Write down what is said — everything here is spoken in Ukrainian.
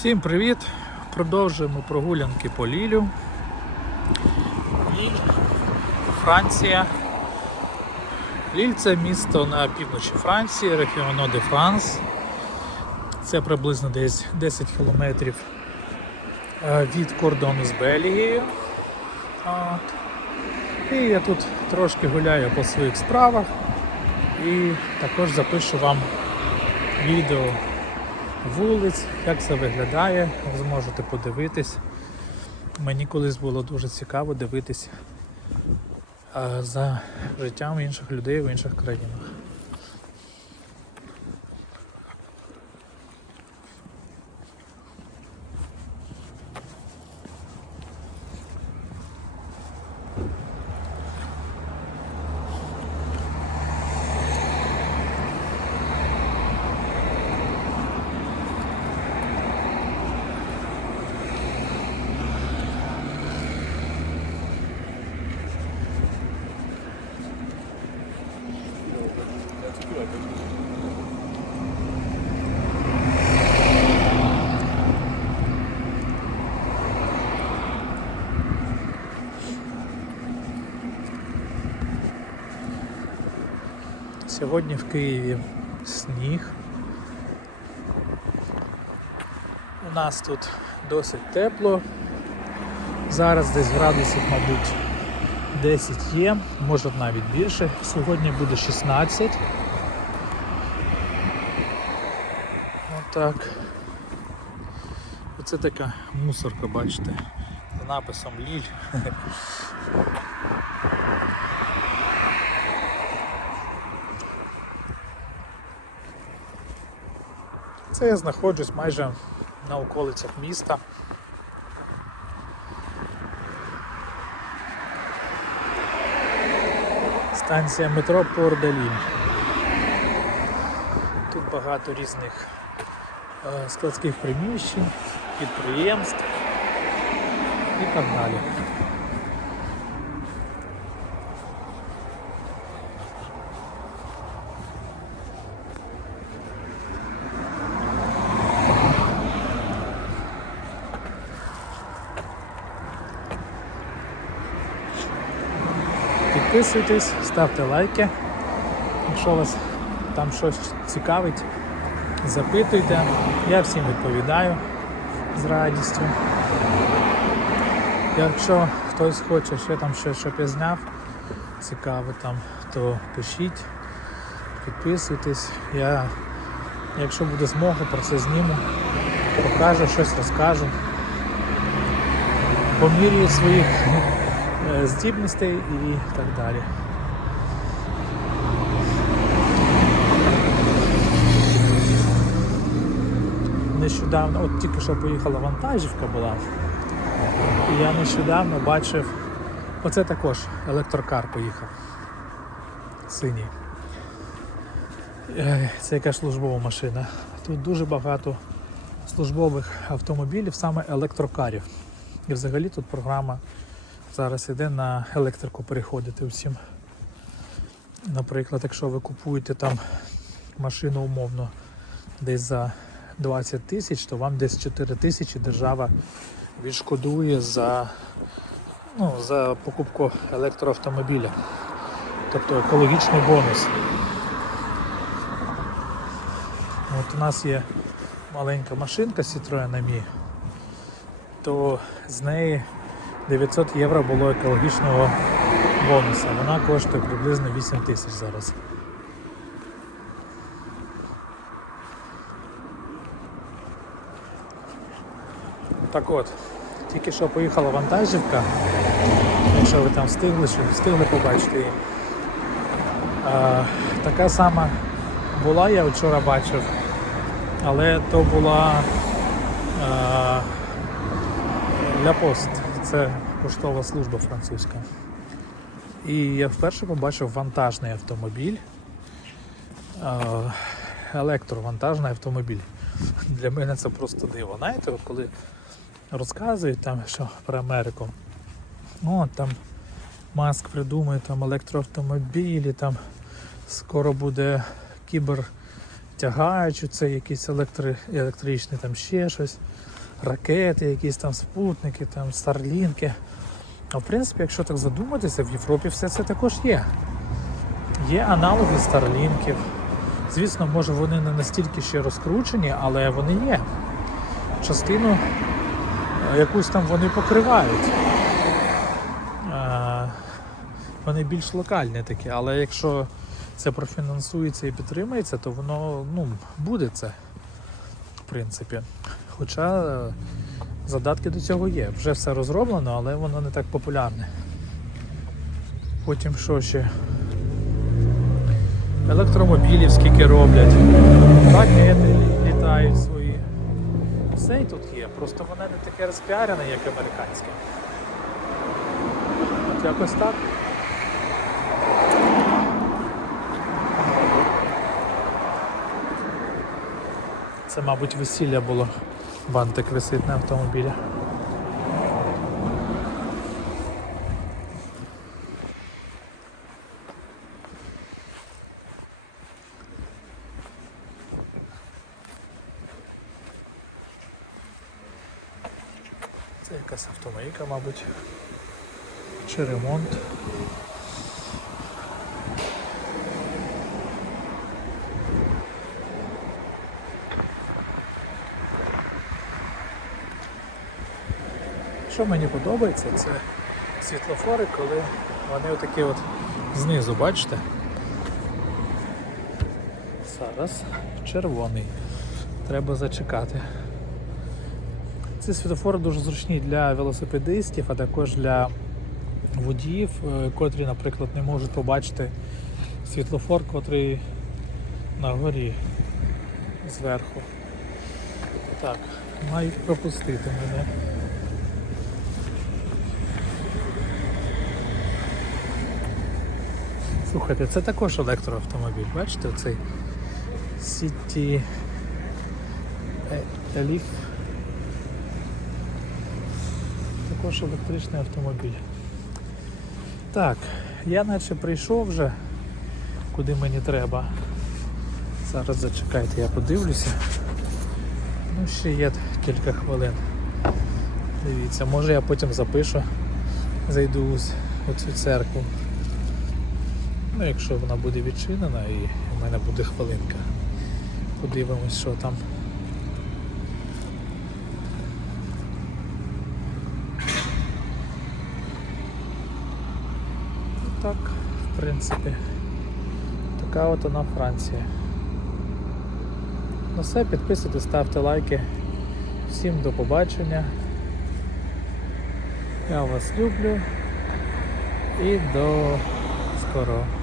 Всім привіт! Продовжуємо прогулянки по Лілю. Ліль, Франція. Ліль це місто на півночі Франції, Рефіоно де Франс. Це приблизно десь 10 кілометрів е, від кордону з Бельгією. От. І я тут трошки гуляю по своїх справах і також запишу вам відео вулиць, як це виглядає, ви зможете подивитись. Мені колись було дуже цікаво дивитись е, за життям інших людей в інших країнах. Сьогодні в Києві сніг. У нас тут досить тепло. Зараз десь градусів, мабуть, 10 є, може навіть більше. Сьогодні буде 16. Отак. Оце така мусорка, бачите, з написом Ліль. Це я знаходжусь майже на околицях міста. Станція метро Порделін. Тут багато різних е, складських приміщень, підприємств і так далі. Підписуйтесь, ставте лайки. Якщо вас там щось цікавить, запитуйте. Я всім відповідаю з радістю. Якщо хтось хоче ще там щось, щоб я зняв, цікаве там, то пишіть, підписуйтесь. Я, якщо буде змога, про це зніму, покажу, щось розкажу. По мірі своїх здібностей і так далі. Нещодавно, от тільки що поїхала вантажівка була, і я нещодавно бачив, оце також електрокар поїхав. Синій. Е, Це якась службова машина. Тут дуже багато службових автомобілів, саме електрокарів. І взагалі тут програма зараз іде на електрику переходити всім. Наприклад, якщо ви купуєте там машину умовно десь за 20 тисяч, то вам десь 4 тисячі держава відшкодує за, ну, за покупку електроавтомобіля. Тобто екологічний бонус. От у нас є маленька машинка Citroen AMI, то з неї 900 євро було екологічного бонуса. Вона коштує приблизно 8 тисяч зараз. Так от, тільки що поїхала вантажівка, якщо ви там встигли, чи встигли побачити її. А, така сама була, я вчора бачив, але то була а, для пост. Це поштова служба французька. І я вперше побачив вантажний автомобіль. Електровантажний автомобіль. Для мене це просто диво. Знаєте, коли розказують там, що про Америку, о, там Маск придумує там електроавтомобілі, там скоро буде кібертягач, це якийсь електри... електричний, там ще щось. Ракети, якісь там спутники, там старлінки. А в принципі, якщо так задуматися, в Європі все це також є. Є аналоги старлінків. Звісно, може вони не настільки ще розкручені, але вони є. Частину е, якусь там вони покривають. Е, Вони більш локальні такі, але якщо це профінансується і підтримається, то воно ну, буде це, в принципі. Хоча е, задатки до цього є. Вже все розроблено, але воно не так популярне. Потім що ще? Електромобілів скільки роблять, ракети літають свої. Все і тут є, просто воно не таке розпіарене, як американське. От якось так. Це, мабуть, весілля було. Бантик висить на автомобілі. Це якась автомийка, мабуть. Чи ремонт. Що мені подобається, це світлофори, коли вони отакі от знизу, бачите? Зараз червоний. Треба зачекати. Ці світлофори дуже зручні для велосипедистів, а також для водіїв, е, котрі, наприклад, не можуть побачити світлофор, котрий на горі зверху. Так, мають пропустити мене. Слухайте, це також електроавтомобіль, бачите, цей City Elif. Також електричний автомобіль. Так, я наче прийшов вже, куди мені треба. Зараз зачекайте, я подивлюся. Ну, ще є кілька хвилин. Дивіться, може я потім запишу, зайду у цю церкву. Ну, якщо вона буде відчинена і в мене буде хвилинка. Подивимось, що там. Так, в принципі, така от вона Франція. Ну все, підписуйтесь, ставте лайки. Всім до побачення. Я вас люблю і до скорого.